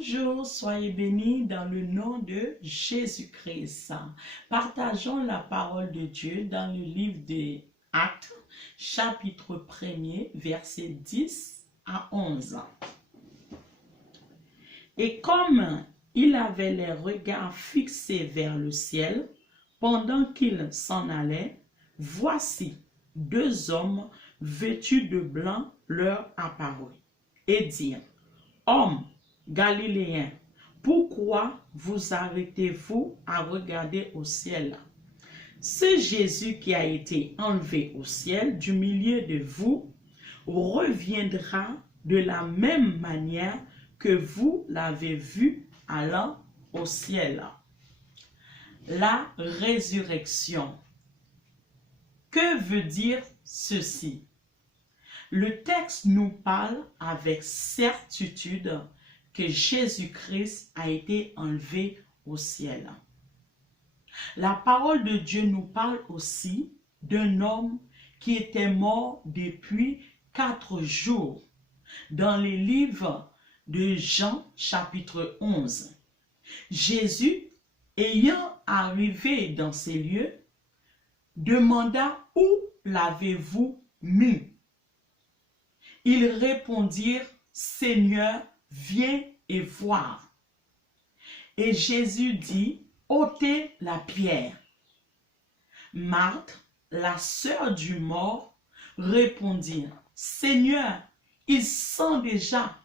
Bonjour, soyez bénis dans le nom de Jésus-Christ. Partageons la parole de Dieu dans le livre des Actes, chapitre 1er, versets 10 à 11. Et comme il avait les regards fixés vers le ciel, pendant qu'il s'en allait, voici deux hommes vêtus de blanc leur apparurent et dirent: Hommes Galiléens, pourquoi vous arrêtez-vous à regarder au ciel? C'est Jésus qui a été enlevé au ciel du milieu de vous, reviendra de la même manière que vous l'avez vu allant au ciel. La résurrection. Que veut dire ceci? Le texte nous parle avec certitude que Jésus-Christ a été enlevé au ciel. La parole de Dieu nous parle aussi d'un homme qui était mort depuis 4 jours. Dans les livres de Jean, chapitre 11, Jésus, ayant arrivé dans ces lieux, demanda: Où l'avez-vous mis? Ils répondirent: Seigneur, viens et voir. Et Jésus dit: ôtez la pierre. Marthe, la sœur du mort, répondit: Seigneur, il sent déjà,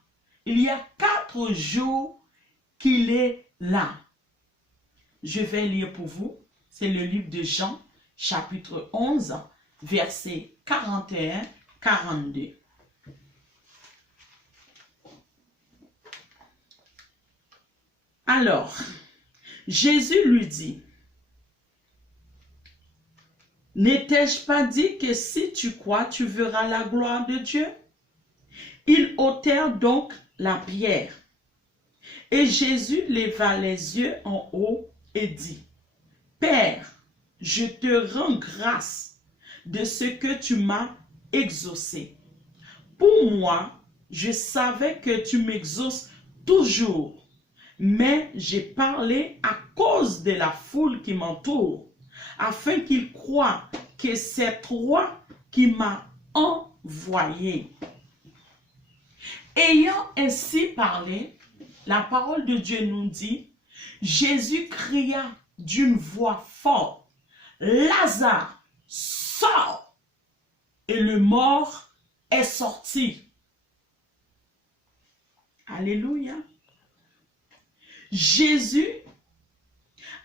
il y a 4 jours qu'il est là. Je vais lire pour vous, c'est le livre de Jean, chapitre 11, versets 41-42. Alors, Jésus lui dit: N'étais-je pas dit que si tu crois, tu verras la gloire de Dieu? Ils ôtèrent donc la pierre. Et Jésus leva les yeux en haut et dit: Père, je te rends grâce de ce que tu m'as exaucé. Pour moi, je savais que tu m'exauces toujours. Mais j'ai parlé à cause de la foule qui m'entoure, afin qu'ils croient que c'est toi qui m'as envoyé. Ayant ainsi parlé, la parole de Dieu nous dit: Jésus cria d'une voix forte: Lazare, sors! Et le mort est sorti. Alléluia. Jésus,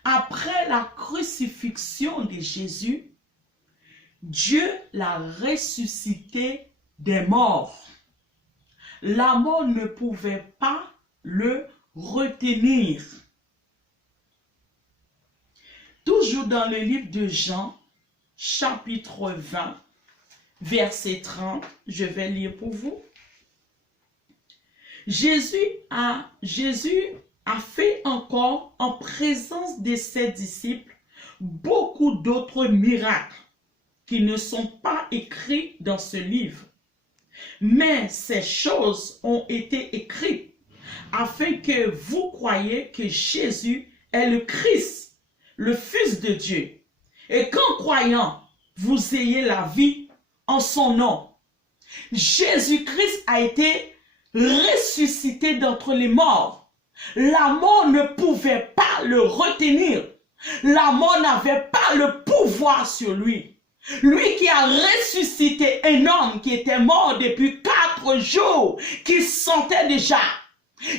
après la crucifixion de Jésus, Dieu l'a ressuscité des morts. La mort ne pouvait pas le retenir. Toujours dans le livre de Jean, chapitre 20, verset 30, je vais lire pour vous. Jésus a fait encore en présence de ses disciples beaucoup d'autres miracles qui ne sont pas écrits dans ce livre. Mais ces choses ont été écrites afin que vous croyiez que Jésus est le Christ, le Fils de Dieu, et qu'en croyant, vous ayez la vie en son nom. Jésus-Christ a été ressuscité d'entre les morts. La mort ne pouvait pas le retenir. La mort n'avait pas le pouvoir sur lui. Lui qui a ressuscité un homme qui était mort depuis 4 jours, qui sentait déjà.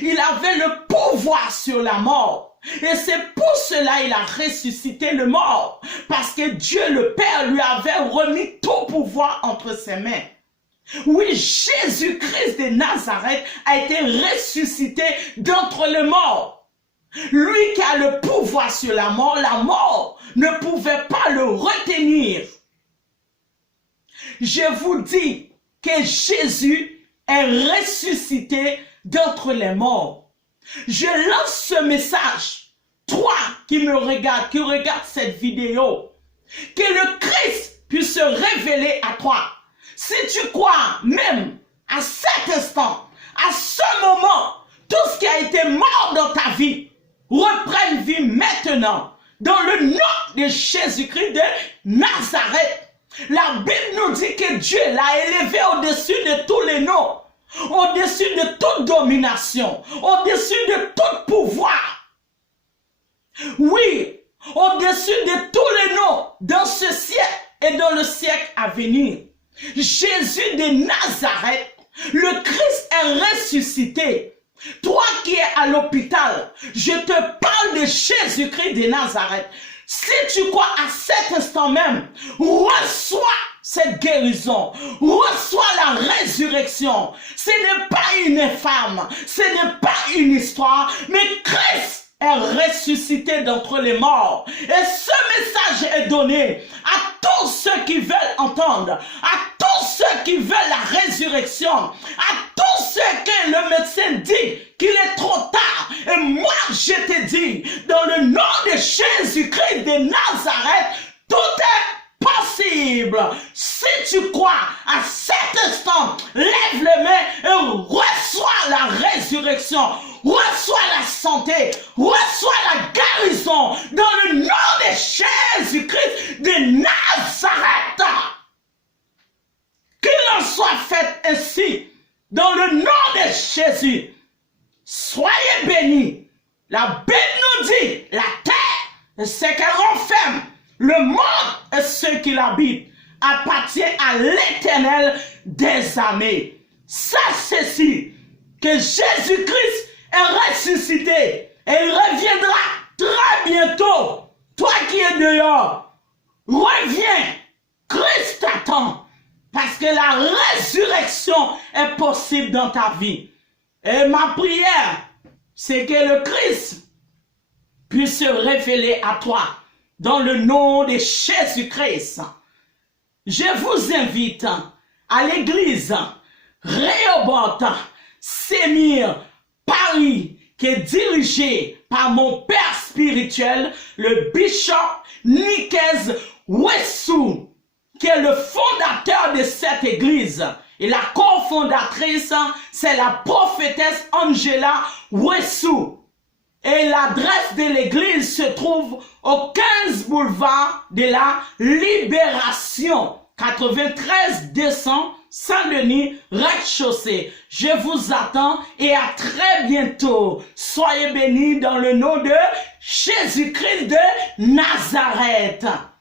Il avait le pouvoir sur la mort. Et c'est pour cela qu'il a ressuscité le mort. Parce que Dieu le Père lui avait remis tout pouvoir entre ses mains. Oui, Jésus-Christ de Nazareth a été ressuscité d'entre les morts. Lui qui a le pouvoir sur la mort ne pouvait pas le retenir. Je vous dis que Jésus est ressuscité d'entre les morts. Je lance ce message, toi qui me regardes, qui regarde cette vidéo, que le Christ puisse se révéler à toi. Si tu crois même à cet instant, à ce moment, tout ce qui a été mort dans ta vie reprenne vie maintenant. Dans le nom de Jésus-Christ de Nazareth. La Bible nous dit que Dieu l'a élevé au-dessus de tous les noms, au-dessus de toute domination, au-dessus de tout pouvoir. Oui, au-dessus de tous les noms dans ce siècle et dans le siècle à venir. Jésus de Nazareth, le Christ est ressuscité. Toi qui es à l'hôpital, je te parle de Jésus-Christ de Nazareth. Si tu crois à cet instant même, reçois cette guérison, reçois la résurrection. Ce n'est pas une femme, ce n'est pas une histoire, mais Christ est ressuscité d'entre les morts. Et ce message est donné à tous ceux qui veulent entendre, à tous ceux qui veulent la résurrection, à tous ceux que le médecin dit qu'il est trop tard. Et moi, je te dis, dans le nom de Jésus-Christ de Nazareth, tout est possible. Si tu crois à cet instant, lève les mains et reçois la résurrection, reçois la santé, reçois la guérison dans le nom de Jésus-Christ de Nazareth. Qu'il en soit fait ainsi dans le nom de Jésus. Soyez bénis. La Bible nous dit, la terre, ce qu'elle renferme, le monde et ceux qui l'habitent, appartient à l'Éternel des armées. Sache ceci, que Jésus-Christ est ressuscité et il reviendra très bientôt. Toi qui es dehors, reviens. Christ t'attend parce que la résurrection est possible dans ta vie. Et ma prière, c'est que le Christ puisse se révéler à toi dans le nom de Jésus-Christ. Je vous invite à l'église Rehoboth, Sémir, Paris, qui est dirigée par mon père spirituel, le bishop Nikez Wessou, qui est le fondateur de cette église. Et la cofondatrice, c'est la prophétesse Angela Wessou. Et l'adresse de l'église se trouve au 15 boulevard de la Libération, 93 200 Saint-Denis, rez-de-chaussée. Je vous attends et à très bientôt. Soyez bénis dans le nom de Jésus-Christ de Nazareth.